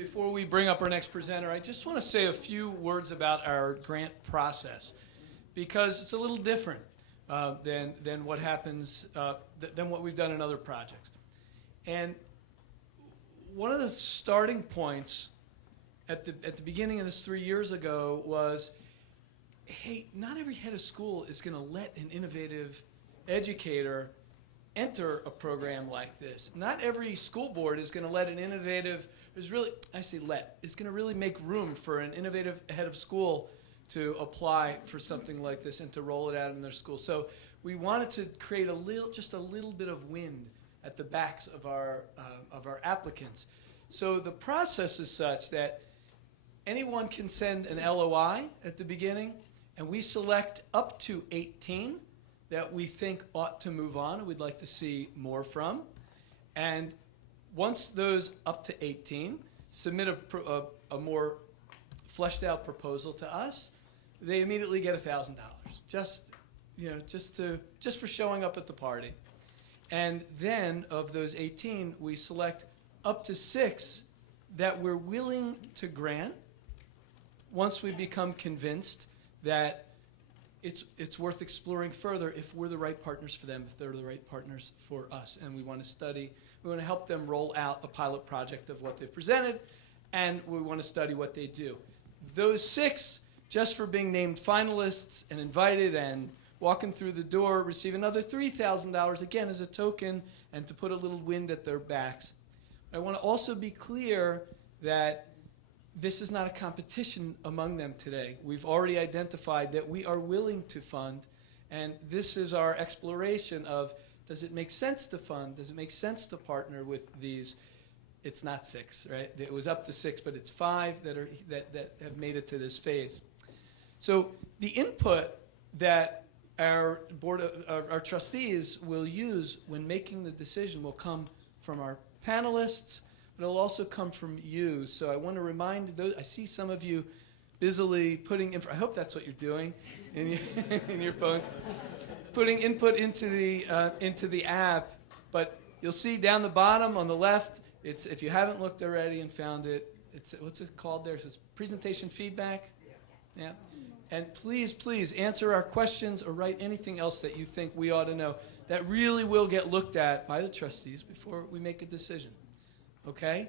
before we bring up our next presenter, I just want to say a few words about our grant process, because it's a little different than what happens, than what we've done in other projects. And one of the starting points at the beginning of this 3 years ago was, hey, not every head of school is going to let an innovative educator enter a program like this. Not every school board is going to let an innovative, is going to really make room for an innovative head of school to apply for something like this and to roll it out in their school. So we wanted to create just a little bit of wind at the backs of our applicants. So the process is such that anyone can send an LOI at the beginning, and we select up to 18 that we think ought to move on and we'd like to see more from. And once those up to 18 submit a more fleshed out proposal to us, they immediately get $1,000, just for showing up at the party. And then of those 18, we select up to 6 that we're willing to grant once we become convinced that it's worth exploring further if we're the right partners for them, if they're the right partners for us. And we want to help them roll out a pilot project of what they've presented, and we want to study what they do. Those 6, just for being named finalists and invited and walking through the door, receive another $3,000, again, as a token and to put a little wind at their backs. I want to also be clear that this is not a competition among them today. We've already identified that we are willing to fund, and this is our exploration of, does it make sense to fund? Does it make sense to partner with these? It's not 6, right? It was up to 6, but it's 5 that have made it to this phase. So the input that our board, our trustees will use when making the decision will come from our panelists, but it'll also come from you. So I want to remind those, I see some of you busily putting, I hope that's what you're doing in your phones, putting input into the app, but you'll see down the bottom on the left, it's, if you haven't looked already and found it, it's, what's it called there? It says presentation feedback. Yeah. And please, please answer our questions or write anything else that you think we ought to know. That really will get looked at by the trustees before we make a decision. Okay?